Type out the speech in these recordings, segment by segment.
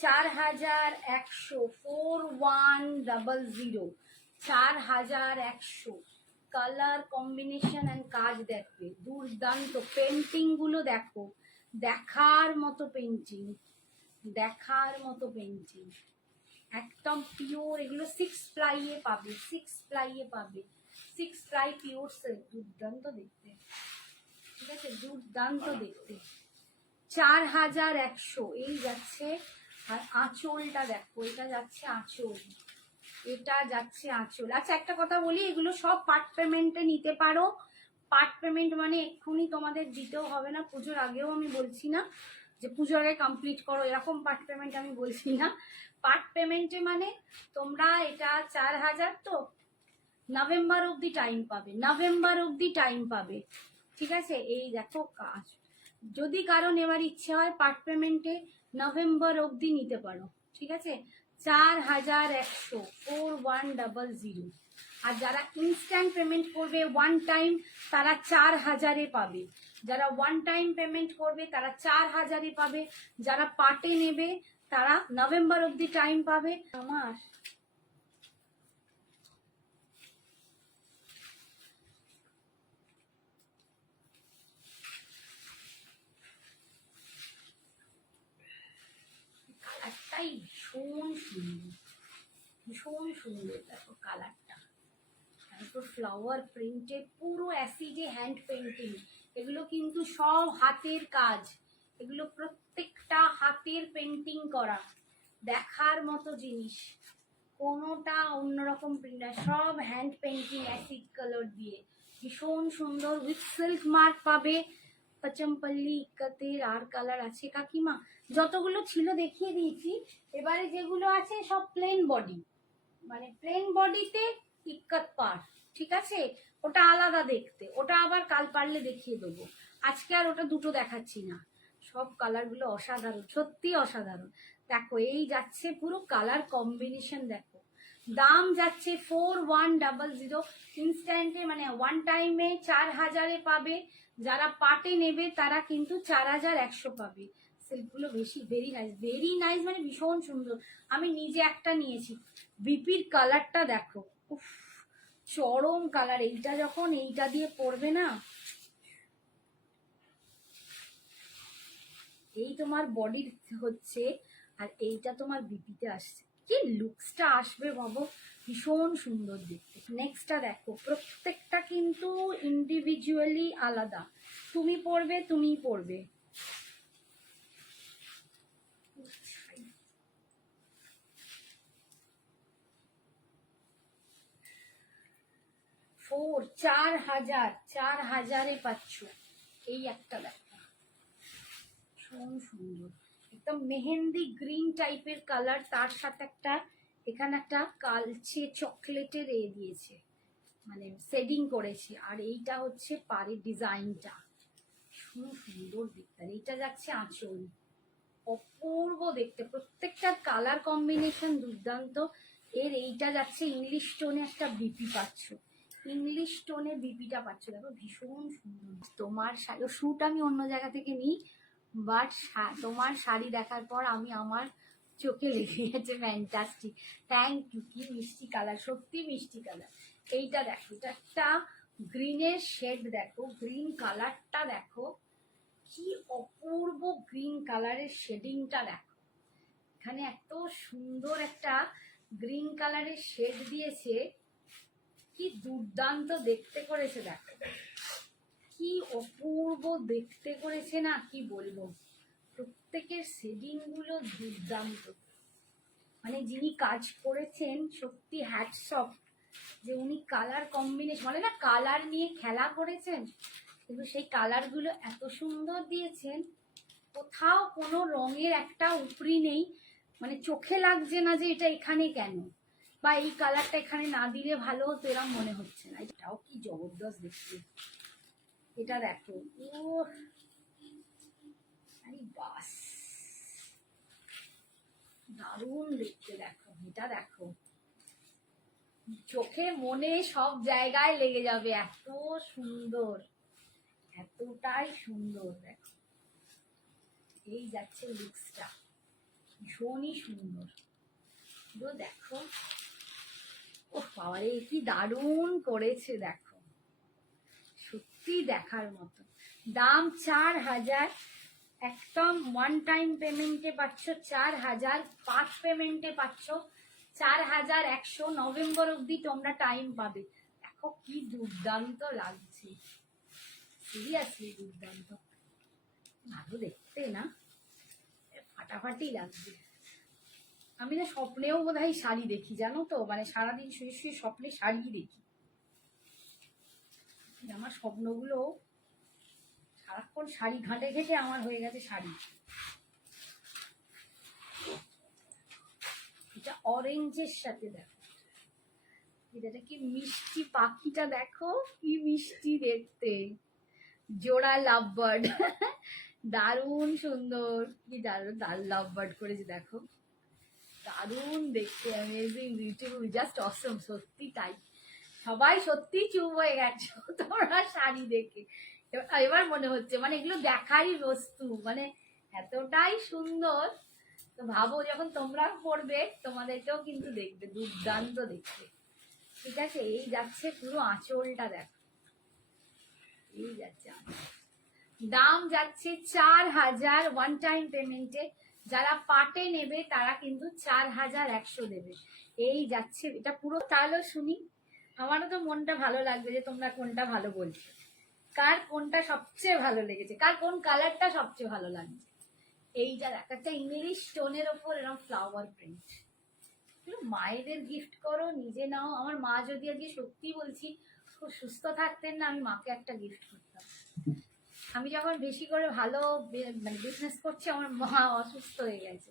4100 4100 4100 colour combination and কাজ দেখবে দুর্দান্ত। পেন্টিং গুলো দেখো, দেখার মতো পেন্টিং, দেখার মতো পেন্টিং, একদম পিওর। এগুলো 6 প্লাইয়ে পাবে, 6 প্লাইয়ে পাবে, 6 প্লাই পিওর সিল্ক। দুর্দান্ত দেখতে, ঠিক আছে, দুর্দান্ত দেখতে। 4100 এই যাচ্ছে। আর আঁচলটা দেখো, এটা যাচ্ছে আঁচল, এটা যাচ্ছে আঁচল। আচ্ছা একটা কথা বলি, এগুলো সব পার্ট পেমেন্টে নিতে পারো। পার্ট পেমেন্ট মানে এক্ষুনি তোমাদের দিতেও হবে না, পুজোর আগেও আমি বলছি না যে পুজোর আগে কমপ্লিট করো, এরকম পার্ট পেমেন্ট আমি বলছি না। পার্ট পেমেন্টে মানে তোমরা এটা 4000 তো নভেম্বর অবধি টাইম পাবে, নভেম্বর অবধি টাইম পাবে, ঠিক আছে। এই দেখো কাজ, যদি কারো নেওয়ার ইচ্ছে হয় পার্ট পেমেন্টে নভেম্বর অবধি নিতে পারো, ঠিক আছে। 4100 4100। আর যারা ইনস্ট্যান্ট পেমেন্ট করবে ওয়ান টাইম তারা 4000-এ পাবে। যারা ওয়ান টাইম পেমেন্ট করবে তারা 4000-এ পাবে। যারা পার্টে নেবে তারা নভেম্বর অবধি টাইম পাবে। আমার কালারটাই ভীষণ সুন্দর, ভীষণ সুন্দর। দেখো কালারটা, তারপর ফ্লাওয়ার প্রিন্টে পুরো অ্যাসিডে হ্যান্ড পেন্টিং। এগুলো কিন্তু সব হাতের কাজ, এগুলো প্রত্যেকটা হাতের পেন্টিং করা, দেখার মতো জিনিস। কোনোটা অন্যরকম প্রিন্ট না, সব হ্যান্ড পেন্টিং অ্যাসিড কালার দিয়ে, ভীষণ সুন্দর। উইথ সিল্ক মার্ক পাবে, পচমপল্লি ইক্কতের আর কালার আছে কাকিমা। যতগুলো ছিল দেখিয়ে দিয়েছি, এবারে যেগুলো আছে সব প্লেন বডি, মানে প্লেন বডিতে ইক্কত পার, ঠিক আছে। ওটা আলাদা দেখতে, ওটা আবার কাল পারলে দেখিয়ে দেবো। আজকে আর ওটা দুটো দেখাচ্ছি না। সব কালারগুলো অসাধারণ, সত্যি অসাধারণ। দেখো এই যাচ্ছে পুরো কালার কম্বিনেশন, দেখো দাম যাচ্ছে 4100 ইনস্ট্যান্টে, মানে ওয়ান টাইমে 4000-এ পাবে। যারা পার্টে নেবে তারা কিন্তু 4100 পাবে। সিল্কগুলো বেশি ভেরি নাইস, ভেরি নাইস, মানে ভীষণ সুন্দর। আমি নিজে একটা নিয়েছি, বিপির কালারটা দেখো, উফ চরম কালার। এইটা যখন এইটা দিয়ে পরবে না, এই তোমার বডির হচ্ছে আর এইটা তোমার বিপিতে আসছে, কি লুকসটা আসবে ভাবো, ভীষণ সুন্দর দেখতে। নেক্সটটা দেখো, প্রত্যেকটা কিন্তু ইন্ডিভিজুয়ালি আলাদা, তুমি পরবে তুমিই পরবে। 4000-4000-এ পাচ্ছ। এই একটা দেখো, ভীষণ সুন্দর, একদম মেহেন্দি গ্রিন টাইপের কালার, তার সাথে একটা এখানে একটা কালচে চকলেটের দিয়েছে, মানে শেডিং করেছে। আর এইটা হচ্ছে পাড়ের ডিজাইনটা, ভীষণ সুন্দর দেখতে। এইটা যাচ্ছে আঁচল, অপূর্ব দেখতে, প্রত্যেকটার কালার কম্বিনেশন দুর্দান্ত। এর এইটা যাচ্ছে ইংলিশ টোনে, একটা বিপি পাচ্ছ, ইংলিশ টোনে বিপিটা পাচ্ছ, দেখো ভীষণ সুন্দর। তোমার শাড়ি শ্যুট আমি অন্য জায়গা থেকে নিই, বাট তোমার শাড়ি দেখার পর আমি আমার চোখে লেগে গেছে, ফ্যান্টাস্টিক, থ্যাংক ইউ। কি মিষ্টি কালার, সত্যি মিষ্টি কালার। এইটা দেখো, এটা একটা গ্রিনের শেড, দেখো গ্রিন কালারটা দেখো, কি অপূর্ব গ্রিন কালারের শেডিংটা দেখো। এখানে এত সুন্দর একটা গ্রিন কালারের শেড দিয়েছে, কি দুর্দান্ত দেখতে করেছে, দেখো কি অপূর্ব দেখতে করেছে না, কি বলবো। প্রত্যেকের শেডিং গুলো দুর্দান্ত, মানে যিনি কাজ করেছেন সত্যি হ্যাটস অফ, যে উনি কালার কম্বিনেশন, মানে না কালার নিয়ে খেলা করেছেন, কিন্তু সেই কালারগুলো এত সুন্দর দিয়েছেন, কোথাও কোনো রঙের একটা উপরি নেই, মানে চোখে লাগছে না যে এটা এখানে কেন, বা এই কালারটা এখানে না দিলে ভালো হতো, এরকম মনে হচ্ছে না। এটাও কি জবরদস্ত দেখতে, এটা দেখো, ও আরে বাস দারুণ দেখতে। দেখো এটা দেখো, চোখে মনে সব জায়গায় লেগে যাবে, এত সুন্দর, এতটাই সুন্দর। দেখো এই যাচ্ছে লুকসটা, ভীষণ ভীষণই সুন্দর। পুরো দেখো, ও বাবারে কি দারুণ করেছে দেখো, সত্যি দেখার মতো। দাম 4000, একদম ওয়ান টাইম পেমেন্টে পাচ্ছ 4000, 5 পেমেন্টে পাচ্ছ 4100। নভেম্বর অবধি তোমরা টাইম পাবে। দেখো কি দুর্দান্ত লাগছে, সিরিয়াসলি দুর্দান্ত, ভালো দেখতে না, ফাটাফাটি লাগছে। আমি না স্বপ্নেও বোধহয় শাড়ি দেখি, জানো তো, মানে সারাদিন শুয়ে শুয়ে স্বপ্নে শাড়ি দেখি। আমার স্বপ্নগুলো সারাক্ষণ শাড়ি ঘাঁটে ঘেঁটে আমার হয়ে গেছে শাড়ি। এটা অরেঞ্জের সাথে দেখো, এটা কি মিষ্টি, পাখিটা দেখো কি মিষ্টি দেখতে, জোড়া লাভ বার্ড। দারুণ সুন্দর, কি দারুণ লাভ বার্ড করেছে দেখো, দারুণ দেখতে, অ্যামেজিং, বিউটিফুল, জাস্ট অসম। সত্যি তাই, সবাই সত্যি চুপ হয়ে গেছো তোমরা শাড়ি দেখে। এবার মনে হচ্ছে মানে এগুলো দেখারই বস্তু, মানে এতটাই সুন্দর। তো ভাবো যখন তোমরা পড়বে তোমাদেরকেও কিন্তু দেখবে দুর্দান্ত দেখতে। ঠিক আছে, এই যাচ্ছে পুরো আঁচলটা দেখো, এই যাচ্ছে আঁচল। দাম যাচ্ছে 4000 ওয়ান টাইম পেমেন্টে। যারা পাটে নেবে তারা কিন্তু 4100 দেবে। এই যাচ্ছে এটা পুরো। তাহলে শুনি, আমারও তো মনটা ভালো লাগবে যে তোমরা কোনটা ভালো বলছো, কার কোনটা সবচেয়ে ভালো লেগেছে, কার কোন কালারটা সবচেয়ে ভালো লাগছে। এই যা একটা ইংলিশ স্টোনের ওপর এরকম ফ্লাওয়ার প্রিন্ট, মায়েদের গিফট করো, নিজে নাও। আমার মা যদি আজকে সত্যি বলছি খুব সুস্থ থাকতেন না, আমি মাকে একটা গিফট করতাম। আমি যখন বেশি করে ভালো মানে বিজনেস করছি, আমার মা অসুস্থ হয়ে গেছে,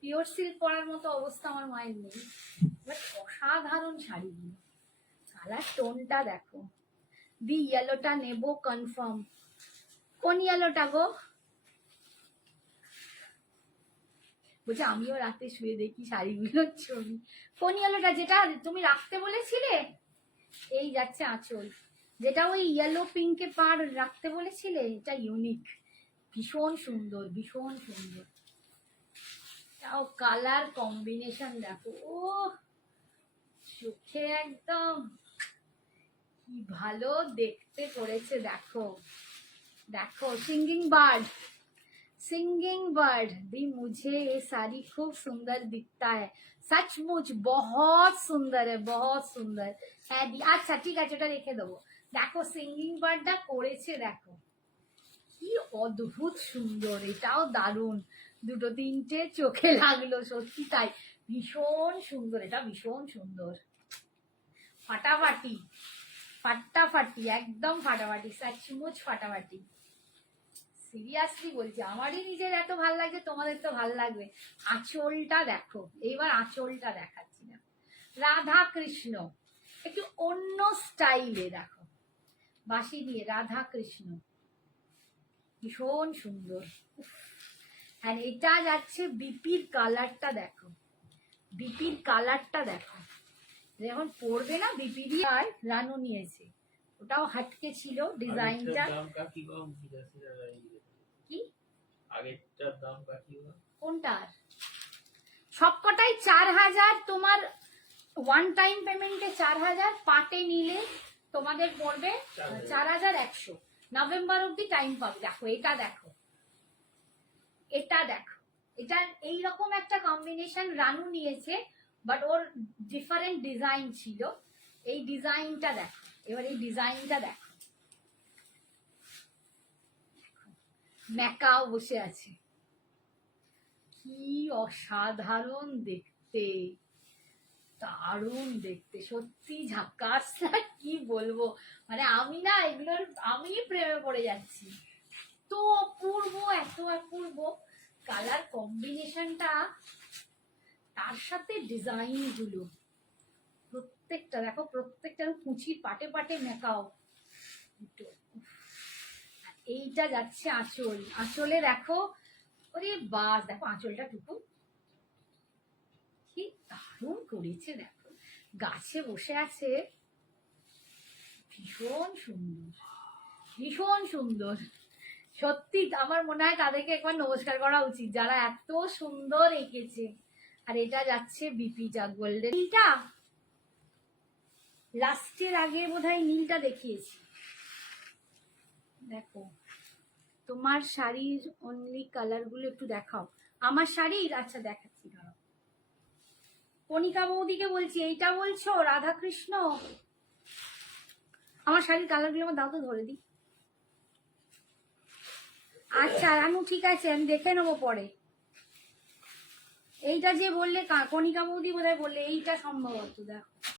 পিওর সিল্ক পরার মতো অবস্থা আমার মায়ের নেই। বাট অসাধারণ শাড়িগুলো, কালার টোনটা দেখো। দি ইয়েলোটা নেবো কনফার্ম। কোন ইয়েলোটা গো? বলছে আমিও রাতে শুয়ে দেখি শাড়িগুলোর ছবি। কোন ইয়েলোটা, যেটা তুমি রাখতে বলেছিলে? এই যাচ্ছে আঁচল, যেটা ওই ইয়েলো পিঙ্কে পাড় রাখতে বলেছিলে, এটা ইউনিক, ভীষণ সুন্দর, ভীষণ সুন্দর। তাও কালার কম্বিনেশন দেখো, ও চোখে একদম কি ভালো দেখতে করেছে দেখো। দেখো सिंगिंग बर्ड, सिंगिंग बर्ड भी मुझे ये साड़ी खूब सुंदर दिखता है, सचमुच बहुत सुंदर है, बहुत सुंदर है। আচ্ছা ঠিক আছে, ওটা রেখে দেবো। দেখো সিঙ্গিং বার্ডটা করেছে দেখো, কি অদ্ভুত সুন্দর, এটাও দারুণ, দুটো তিনটে চোখে লাগলো, সত্যি তাই, ভীষণ সুন্দর, এটা ভীষণ সুন্দর, ফাটাফাটি, ফাটাফাটি, একদম ফাটাফাটি, সচমুচ ফাটাফাটি। সিরিয়াসলি বলছি, আমারই নিজের এত ভাল লাগছে, তোমাদের তো ভাল লাগবে। আঁচলটা দেখো, এইবার আঁচলটা দেখাচ্ছি না। রাধা কৃষ্ণ, একটু অন্য স্টাইলে দেখো, বাঁশি দিয়ে রাধা কৃষ্ণ, ভীষণ সুন্দর। আর এটা যাচ্ছে বিপির কালারটা দেখো, বিপির কালারটা দেখো, যখন পরবে না বিপিরই। আর রানু নিয়েছে, ওটাও হাটকে ছিল ডিজাইনটা। কি আগেরটার দাম কোনটার? সবকটাই 4000, তোমার ওয়ান টাইম পেমেন্টে 4000, পাটে নিলে তোমাদের পড়বে 4100। নভেম্বর অব্দি টাইম পাবে। দেখো এটা দেখো, এটা দেখো, এটা এইরকম একটা কম্বিনেশন রানু নিয়েছে, বাট ওর ডিফারেন্ট ডিজাইন ছিল। এই ডিজাইনটা দেখো, এবার এই ডিজাইনটা দেখো, ম্যাকাও বসে আছে, কি অসাধারণ দেখতে, দারুণ দেখতে, সত্যি ঝাকাস, কি বলবো, মানে আমি না এগুলোর আমি প্রেমে পড়ে যাচ্ছি। তো অপূর্ব, এত অপূর্ব কালার কম্বিনেশনটা, তার সাথে ডিজাইন গুলো, প্রত্যেকটা দেখো, প্রত্যেকটা কুচির পাটে পাটে মেকাও। এইটা যাচ্ছে আঁচল, আঁচলে দেখো, ওরে বাস, দেখো আঁচলটা টুকু কি দারুণ করেছে দেখো, গাছে বসে আছে, ভীষণ সুন্দর, ভীষণ সুন্দর, সত্যি আমার মনে হয় তাদেরকে একবার নমস্কার করা উচিত, যারা এত সুন্দর এঁকেছে। আর এটা যাচ্ছে বিপিটা গোল্ডেন নীলটা, লাস্টের আগে বোধহয় নীলটা দেখিয়েছি। দেখো তোমার শাড়ির অনলি কালার গুলো একটু দেখাও। আমার শাড়ির, আচ্ছা দেখাচ্ছি দাঁড়াও। কণিকা বৌদিকে বলছি, এইটা বলছো রাধাকৃষ্ণ? আমার শাড়ির কালার গুলো আমার দাও তো, ধরে দিই। আচ্ছা রানু ঠিক আছে, আমি দেখে নেবো পরে। এইটা যে বললে কণিকা বৌদি বোধহয় বললে, এইটা সম্ভবত দেখো